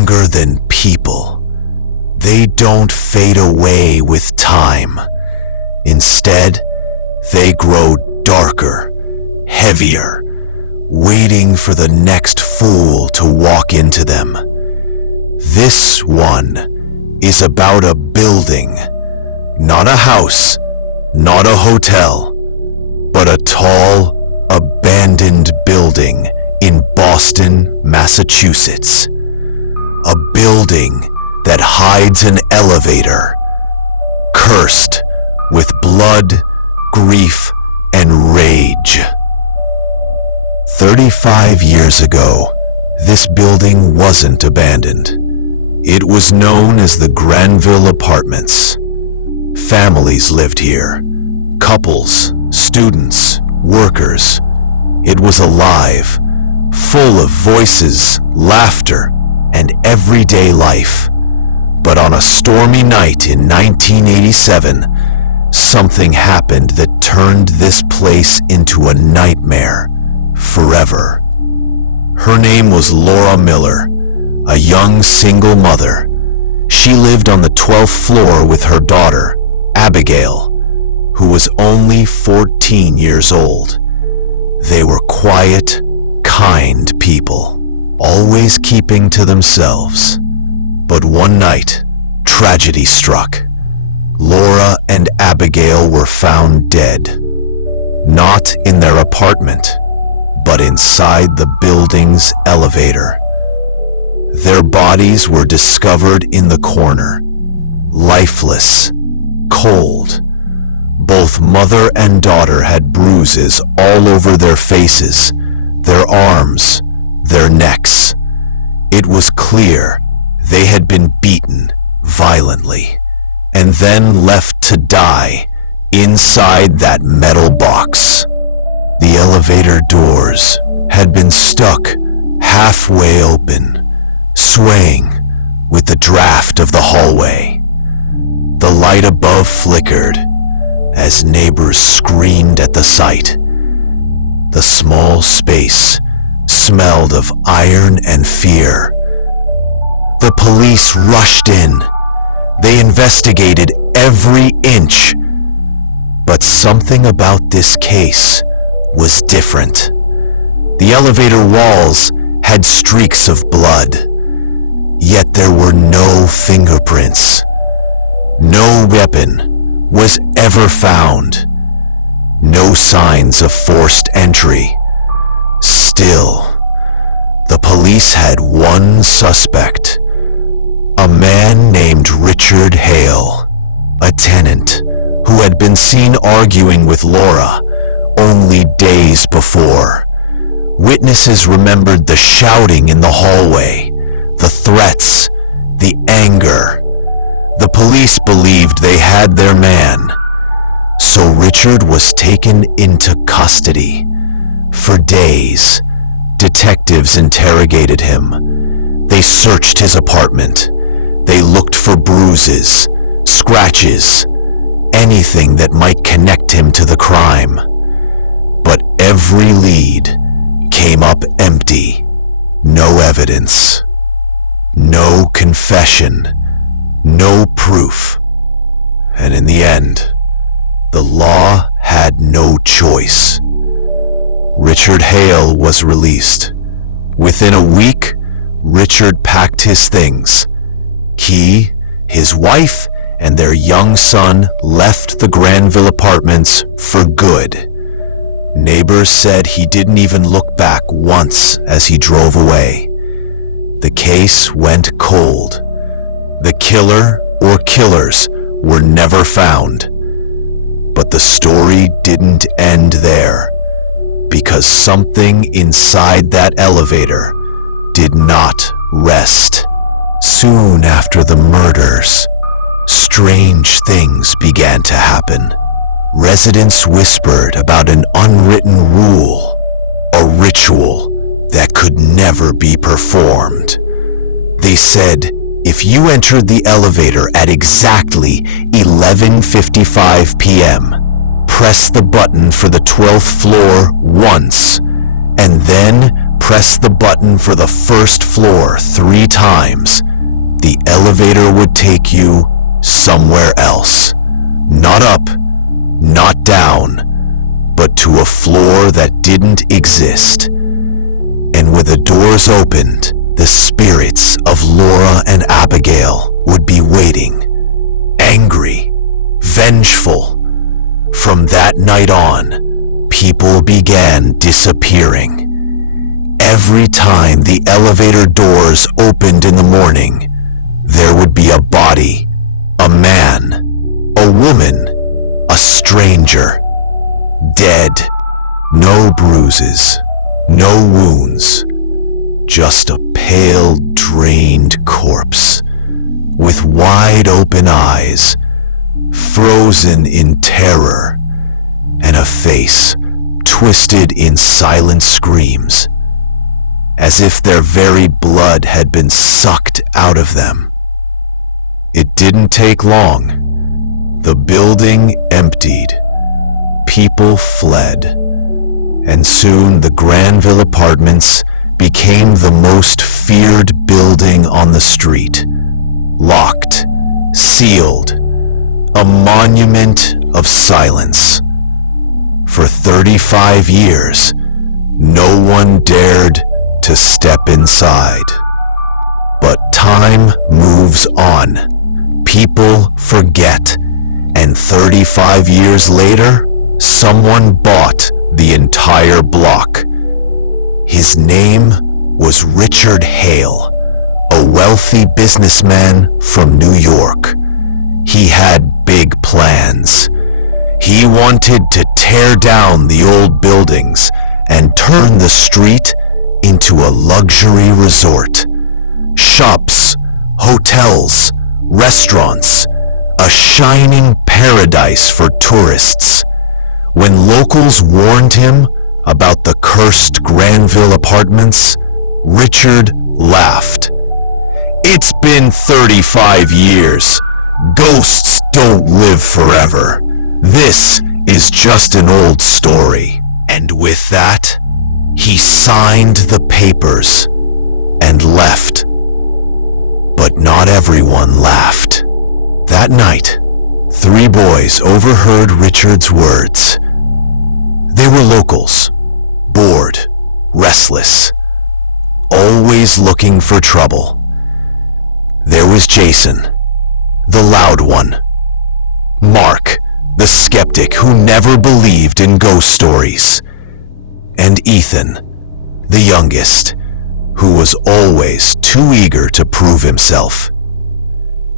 stronger than people. They don't fade away with time. Instead, they grow darker, heavier, waiting for the next fool to walk into them. This one is about a building, not a house, not a hotel, but a tall, abandoned building in Boston, Massachusetts. A building that hides an elevator, cursed with blood, grief, and rage. 35 years ago, this building wasn't abandoned. It was known as the Granville Apartments. Families lived here, couples, students, workers. It was alive, full of voices, laughter, and everyday life. But on a stormy night in 1987, something happened that turned this place into a nightmare forever. Her name was Laura Miller, a young single mother. She lived on the 12th floor with her daughter, Abigail, who was only 14 years old. They were quiet, kind people, always keeping to themselves. But one night, tragedy struck. Laura and Abigail were found dead. Not in their apartment, but inside the building's elevator. Their bodies were discovered in the corner, lifeless, cold. Both mother and daughter had bruises all over their faces, their arms, their necks. It was clear they had been beaten violently and then left to die inside that metal box. The elevator doors had been stuck halfway open, swaying with the draft of the hallway. The light above flickered as neighbors screamed at the sight. The small space smelled of iron and fear. The police rushed in. They investigated every inch. But something about this case was different. The elevator walls had streaks of blood, yet there were no fingerprints. No weapon was ever found. No signs of forced entry. Still, the police had one suspect. A man named Richard Hale, a tenant who had been seen arguing with Laura only days before. Witnesses remembered the shouting in the hallway, the threats, the anger. The police believed they had their man, so Richard was taken into custody. For days, detectives interrogated him. They searched his apartment. They looked for bruises, scratches, anything that might connect him to the crime. But every lead came up empty. No evidence, no confession, no proof. And in the end, the law had no choice. Richard Hale was released. Within a week, Richard packed his things. He, his wife, and their young son left the Granville Apartments for good. Neighbors said he didn't even look back once as he drove away. The case went cold. The killer or killers were never found. But the story didn't end there, because something inside that elevator did not rest. Soon after the murders, strange things began to happen. Residents whispered about an unwritten rule, a ritual that could never be performed. They said if you entered the elevator at exactly 11:55 p.m., press the button for the 12th floor once, and then press the button for the first floor 3 times, the elevator would take you somewhere else. Not up, not down, but to a floor that didn't exist. And with the doors opened, the spirits of Laura and Abigail would be waiting, angry, vengeful. From that night on, people began disappearing. Every time the elevator doors opened in the morning, there would be a body, a man, a woman, a stranger, dead. No bruises, no wounds, just a pale, drained corpse with wide open eyes, frozen in terror, and a face twisted in silent screams, as if their very blood had been sucked out of them. It didn't take long. The building emptied. People fled, and soon the Granville Apartments became the most feared building on the street. Locked, sealed, a monument of silence. For 35 years, no one dared to step inside. But time moves on. People forget. And 35 years later, someone bought the entire block. His name was Richard Hale, a wealthy businessman from New York. He had big plans. He wanted to tear down the old buildings and turn the street into a luxury resort. Shops, hotels, restaurants, a shining paradise for tourists. When locals warned him about the cursed Granville Apartments, Richard laughed. "It's been 35 years. Ghosts don't live forever. This is just an old story." And with that, he signed the papers and left. But not everyone laughed. That night, 3 boys overheard Richard's words. They were locals, bored, restless, always looking for trouble. There was Jason, the loud one. Mark, the skeptic who never believed in ghost stories. And Ethan, the youngest, who was always too eager to prove himself.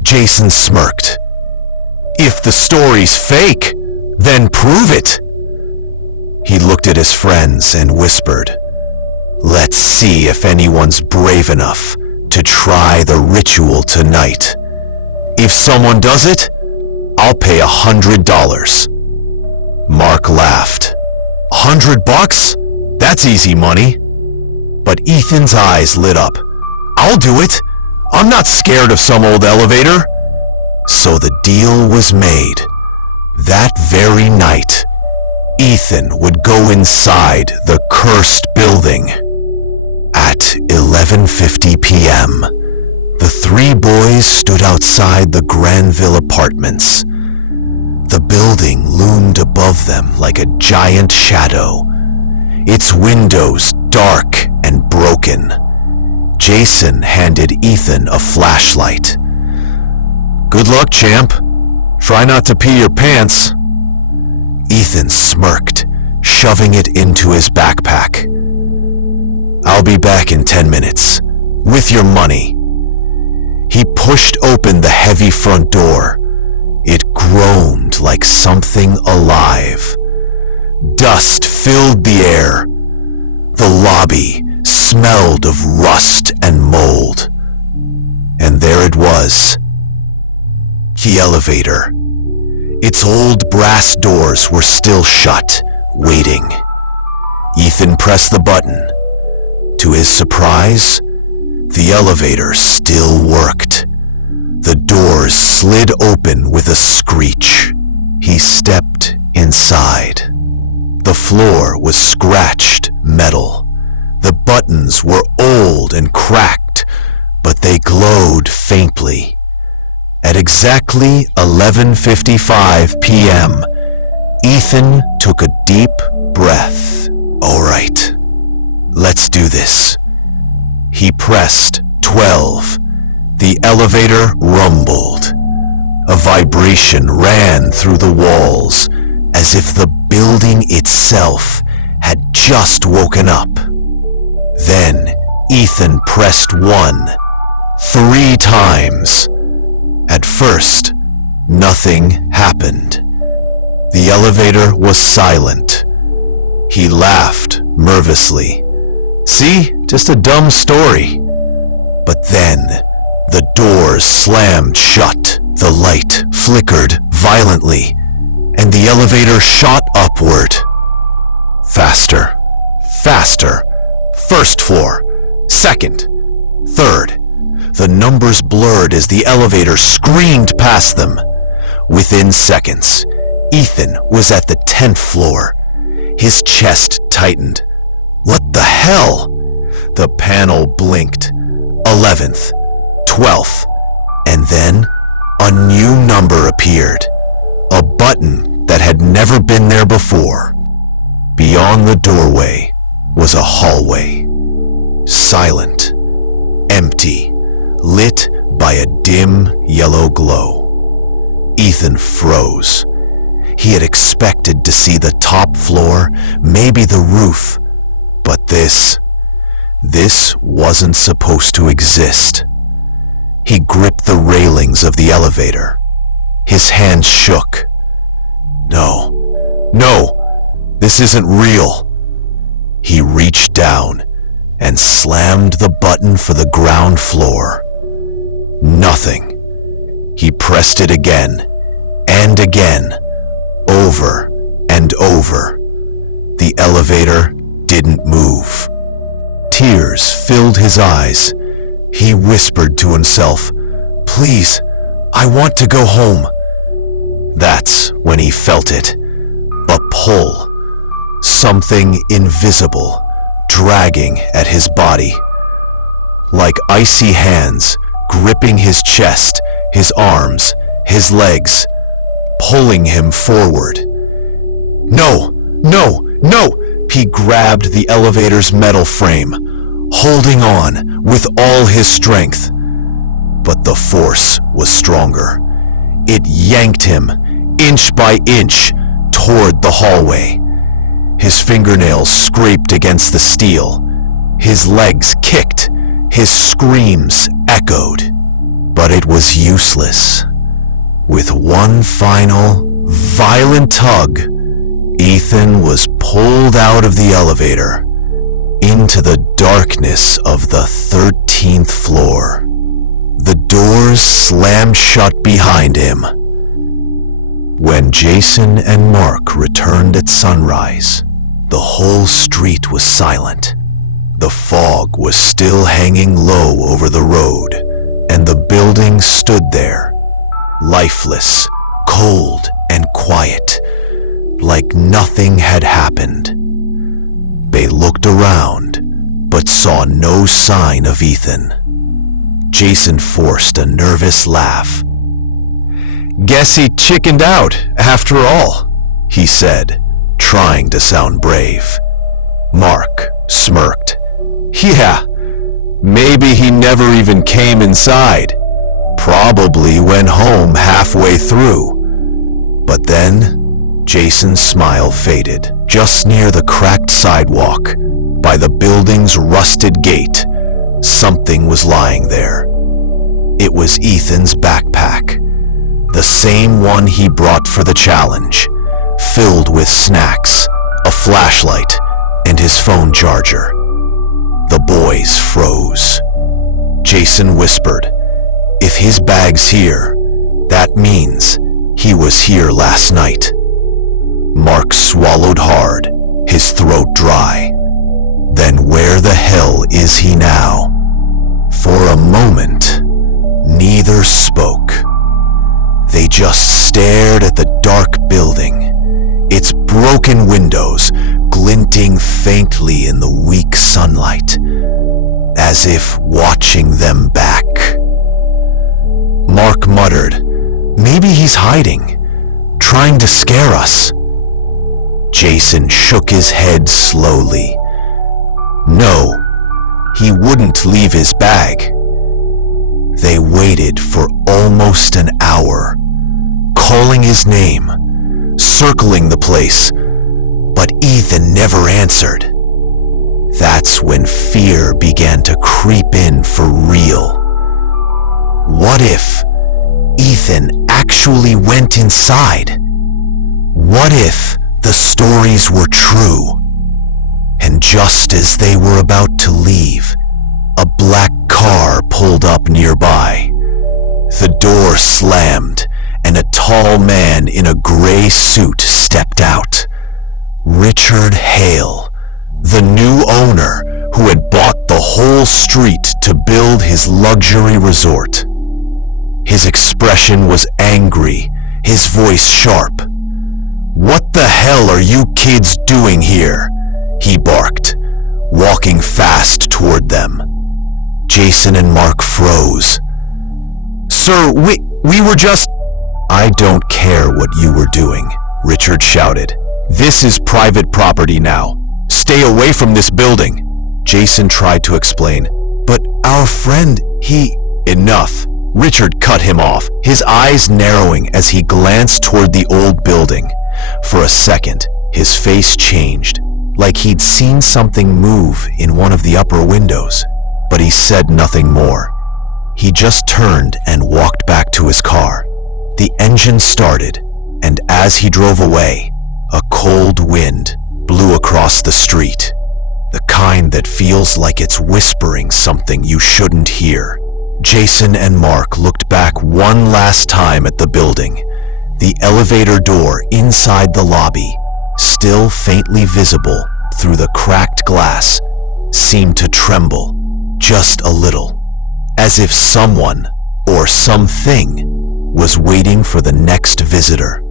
Jason smirked. "If the story's fake, then prove it." He looked at his friends and whispered, "Let's see if anyone's brave enough to try the ritual tonight. If someone does it, I'll pay $100. Mark laughed. $100? That's easy money. But Ethan's eyes lit up. "I'll do it. I'm not scared of some old elevator." So the deal was made. That very night, Ethan would go inside the cursed building. At 11:50 p.m., the 3 boys stood outside the Granville Apartments. The building loomed above them like a giant shadow, its windows dark and broken. Jason handed Ethan a flashlight. "Good luck, champ. Try not to pee your pants." Ethan smirked, shoving it into his backpack. "I'll be back in 10 minutes, with your money." He pushed open the heavy front door. It groaned like something alive. Dust filled the air. The lobby smelled of rust and mold. And there it was. The elevator. Its old brass doors were still shut, waiting. Ethan pressed the button. To his surprise, the elevator still worked. The doors slid open with a screech. He stepped inside. The floor was scratched metal. The buttons were old and cracked, but they glowed faintly. At exactly 11:55 p.m., Ethan took a deep breath. All right, let's do this. He pressed 12. The elevator rumbled. A vibration ran through the walls, as if the building itself had just woken up. Then Ethan pressed 1, 3 times. At first, nothing happened. The elevator was silent. He laughed nervously. See, just a dumb story. But then, the doors slammed shut. The light flickered violently, and the elevator shot upward. Faster, faster. First floor, second, third. The numbers blurred as the elevator screamed past them. Within seconds, Ethan was at the 10th floor. His chest tightened. What the hell? The panel blinked. 11th, 12th, and then a new number appeared. A button that had never been there before. Beyond the doorway was a hallway. Silent, empty, lit by a dim yellow glow. Ethan froze. He had expected to see the top floor, maybe the roof, but this wasn't supposed to exist. He gripped the railings of the elevator. His hands shook. No, this isn't real. He reached down and slammed the button for the ground floor. Nothing. He pressed it again and again, over and over. The elevator didn't move. Tears filled his eyes. He whispered to himself, "Please, I want to go home." That's when he felt it. A pull. Something invisible, dragging at his body. Like icy hands gripping his chest, his arms, his legs, pulling him forward. No! He grabbed the elevator's metal frame, holding on with all his strength. But the force was stronger. It yanked him, inch by inch, toward the hallway. His fingernails scraped against the steel. His legs kicked. His screams echoed. But it was useless. With one final, violent tug, Ethan was pulled out of the elevator into the darkness of the 13th floor. The doors slammed shut behind him. When Jason and Mark returned at sunrise, the whole street was silent. The fog was still hanging low over the road, and the building stood there, lifeless, cold, and quiet, like nothing had happened. They looked around, but saw no sign of Ethan. Jason forced a nervous laugh. "Guess he chickened out, after all," he said, trying to sound brave. Mark smirked. "Yeah, maybe he never even came inside. Probably went home halfway through." But then, Jason's smile faded. Just near the cracked sidewalk, by the building's rusted gate, something was lying there. It was Ethan's backpack, the same one he brought for the challenge, filled with snacks, a flashlight, and his phone charger. The boys froze. Jason whispered, "If his bag's here, that means he was here last night." Mark swallowed hard, his throat dry. Then where the hell is he now? For a moment, neither spoke. They just stared at the dark building, its broken windows, glinting faintly in the weak sunlight, as if watching them back. Mark muttered, "Maybe he's hiding, trying to scare us." Jason shook his head slowly. No, he wouldn't leave his bag. They waited for almost an hour, calling his name, circling the place, but Ethan never answered. That's when fear began to creep in for real. What if Ethan actually went inside? What if the stories were true? And just as they were about to leave, a black car pulled up nearby. The door slammed, and a tall man in a gray suit stepped out. Richard Hale, the new owner who had bought the whole street to build his luxury resort. His expression was angry, his voice sharp. "What the hell are you kids doing here?" he barked, walking fast toward them. Jason and Mark froze. "Sir, we were just—" "I don't care what you were doing," Richard shouted. "This is private property now. Stay away from this building." Jason tried to explain. "But our friend, he—" "Enough." Richard cut him off, his eyes narrowing as he glanced toward the old building. For a second, his face changed, like he'd seen something move in one of the upper windows. But he said nothing more. He just turned and walked back to his car. The engine started, and as he drove away, a cold wind blew across the street. The kind that feels like it's whispering something you shouldn't hear. Jason and Mark looked back one last time at the building. The elevator door inside the lobby, still faintly visible through the cracked glass, seemed to tremble just a little, as if someone or something was waiting for the next visitor.